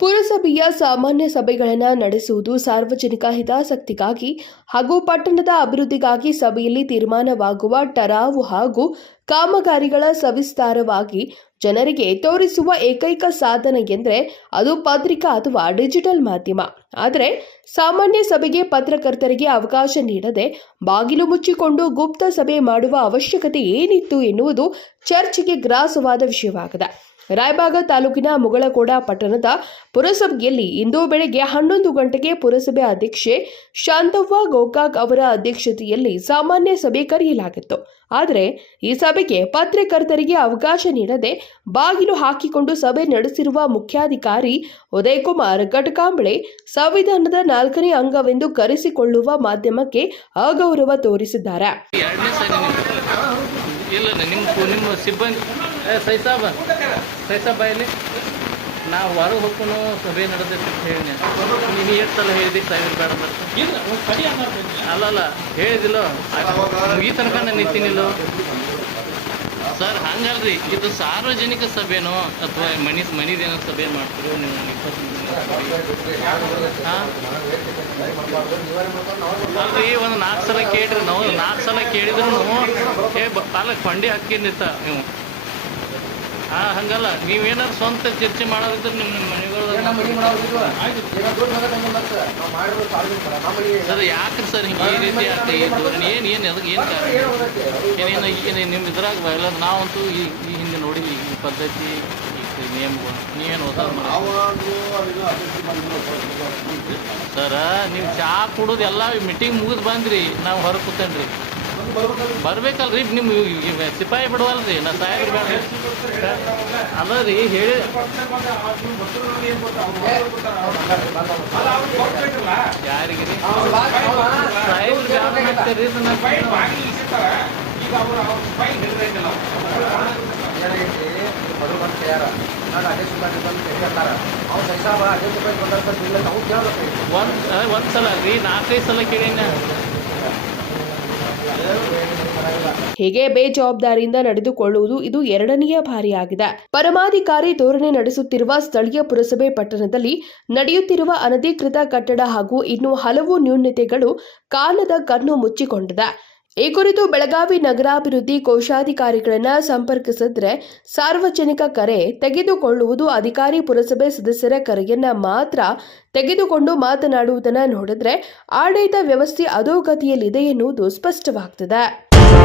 ಪುರಸಭೆಯ ಸಾಮಾನ್ಯ ಸಭೆಗಳನ್ನು ನಡೆಸುವುದು ಸಾರ್ವಜನಿಕ ಹಿತಾಸಕ್ತಿಗಾಗಿ ಹಾಗೂ ಪಟ್ಟಣದ ಅಭಿವೃದ್ಧಿಗಾಗಿ ಸಭೆಯಲ್ಲಿ ತೀರ್ಮಾನವಾಗುವ ಟರಾವು ಹಾಗೂ ಕಾಮಗಾರಿಗಳ ಸವಿಸ್ತಾರವಾಗಿ ಜನರಿಗೆ ತೋರಿಸುವ ಏಕೈಕ ಸಾಧನ ಎಂದರೆ ಅದು ಪತ್ರಿಕಾ ಅಥವಾ ಡಿಜಿಟಲ್ ಮಾಧ್ಯಮ. ಆದರೆ ಸಾಮಾನ್ಯ ಸಭೆಗೆ ಪತ್ರಕರ್ತರಿಗೆ ಅವಕಾಶ ನೀಡದೆ ಬಾಗಿಲು ಮುಚ್ಚಿಕೊಂಡು ಗುಪ್ತ ಸಭೆ ಮಾಡುವ ಅವಶ್ಯಕತೆ ಏನಿತ್ತು ಎನ್ನುವುದು ಚರ್ಚೆಗೆ ಗ್ರಾಸವಾದ ವಿಷಯವಾಗಿದೆ. ರಾಯಬಾಗ ತಾಲೂಕಿನ ಮುಗಳಕೋಡ ಪಟ್ಟಣದ ಪುರಸಭೆಯಲ್ಲಿ ಇಂದು ಬೆಳಗ್ಗೆ ಹನ್ನೊಂದು ಗಂಟೆಗೆ ಪುರಸಭೆ ಅಧ್ಯಕ್ಷೆ ಶಾಂತವ್ವ ಗೋಕಾಕ್ ಅವರ ಅಧ್ಯಕ್ಷತೆಯಲ್ಲಿ ಸಾಮಾನ್ಯ ಸಭೆ ಕರೆಯಲಾಗಿತ್ತು. ಆದರೆ ಈ ಸಭೆಗೆ ಪತ್ರಕರ್ತರಿಗೆ ಅವಕಾಶ ನೀಡದೆ ಬಾಗಿಲು ಹಾಕಿಕೊಂಡು ಸಭೆ ನಡೆಸಿರುವ ಮುಖ್ಯಾಧಿಕಾರಿ ಉದಯಕುಮಾರ್ ಘಟಕಾಂಬಳೆ ಸಂವಿಧಾನದ ನಾಲ್ಕನೇ ಅಂಗವೆಂದು ಕರೆಸಿಕೊಳ್ಳುವ ಮಾಧ್ಯಮಕ್ಕೆ ಅಗೌರವ ತೋರಿಸಿದ್ದಾರೆ. ಇಲ್ಲ ಏ ಸೈಸಾಬ ಸೈಸಾಬ ಬಾಯಲ್ಲಿ ನಾವು ಹೊರಗೆ ಹೋಗ್ಕೊಂಡು ಸಭೆ ನಡೆದೈತೆ ಅಂತ ಹೇಳಿ ನೀನು. ಎಷ್ಟು ಸಲ ಹೇಳಿದಿ ಸಾವಿರ ಬೇಡ ಅಲ್ಲ ಅಲ್ಲ ಹೇಳಿದಿಲ್ಲ? ಈ ತನಕ ನಾನು ನಿಂತೀನಿಲ್ಲ? ಸರ್ ಹಂಗಲ್ರಿ. ಇದು ಸಾರ್ವಜನಿಕ ಸಭೆನೋ? ಅಥವಾ ಮನಿ ಮನಿದೇನೋ ಸಭೆ ಮಾಡ್ತೀರೋ ನೀವು ಅಲ್ರಿ ಒಂದು ನಾಲ್ಕು ಸಲ ಕೇಳ್ರಿ. ನಾವು ನಾಲ್ಕು ಸಲ ಕೇಳಿದ್ರು ಏ ಕಾಲ ಫಂಡಿ ಹಾಕಿನಿತ್ತ ನೀವು. ಹಾಂ ಹಂಗಲ್ಲ. ನೀವೇನಾದ್ರು ಸ್ವಂತ ಚರ್ಚೆ ಮಾಡೋದಿದ್ರೆ ನಿಮ್ಮ ನಿಮ್ಮ ಮನೆಗಳು ಸರ್ ಯಾಕ ಸರ್ ಹಿಂಗೆ ಈ ರೀತಿ ಆಗ್ತಾ ಈ ಧೋರಣೆ ಏನು ಏನು ಅದಕ್ಕೆ ಏನು ಕಾರಣ? ಏನೇನು ಈಗ ನಿಮ್ಮ ಇದ್ರಾಗ ಬರಲ್ಲ ನಾವಂತೂ ಈ ಈ ಹಿಂದೆ ನೋಡಿದ್ವಿ ಈ ಪದ್ಧತಿ ಈ ನಿಯಮಗಳು. ನೀವೇನು ಹೊಸ ಸರ ನೀವು ಚಹಾ ಕುಡೋದು ಎಲ್ಲ ಮೀಟಿಂಗ್ ಮುಗಿದು ಬಂದ್ರಿ ನಾವು ಹೊರಗೆ ಕೂತೇನ್ರಿ. ಬರ್ಬೇಕಲ್ರಿ ನಿಮ್ಮ ಸಿಪಾಯಿ ಬಿಡುವಲ್ರಿ ನಾ ಸಾಹೇಬ್ರು ಬೇಡ ಅಲ್ಲ ರೀ ಹೇಳಿ. ಯಾರಿಗೆ ರೀ ಸಾಹೇಬ್ರು ಇದನ್ನ ಒಂದು ಒಂದು ಸಲ ರೀ ನಾಲ್ಕೈದು ಸಲ ಕೇಳೀನ. ಹೀಗೆ ಬೇಜವಾಬ್ದಾರಿಯಿಂದ ನಡೆದುಕೊಳ್ಳುವುದು ಇದು ಎರಡನೆಯ ಬಾರಿಯಾಗಿದೆ. ಪರಮಾಧಿಕಾರಿ ಧೋರಣೆ ನಡೆಸುತ್ತಿರುವ ಸ್ಥಳೀಯ ಪುರಸಭೆ ಪಟ್ಟಣದಲ್ಲಿ ನಡೆಯುತ್ತಿರುವ ಅನಧಿಕೃತ ಕಟ್ಟಡ ಹಾಗೂ ಇನ್ನು ಹಲವು ನ್ಯೂನತೆಗಳು ಕಾಲದ ಕಣ್ಣು ಮುಚ್ಚಿಕೊಂಡಿದೆ. ಈ ಕುರಿತು ಬೆಳಗಾವಿ ನಗರಾಭಿವೃದ್ಧಿ ಕೋಶಾಧಿಕಾರಿಗಳನ್ನು ಸಂಪರ್ಕಿಸಿದ್ರೆ ಸಾರ್ವಜನಿಕ ಕರೆ ತೆಗೆದುಕೊಳ್ಳುವುದು ಅಧಿಕಾರಿ ಪುರಸಭೆ ಸದಸ್ಯರ ಕರೆಯನ್ನ ಮಾತ್ರ ತೆಗೆದುಕೊಂಡು ಮಾತನಾಡುವುದನ್ನು ನೋಡಿದ್ರೆ ಆಡಳಿತ ವ್ಯವಸ್ಥೆ ಅಧೋಗತಿಯಲ್ಲಿದೆ ಎನ್ನುವುದು ಸ್ಪಷ್ಟವಾಗ್ತದೆ.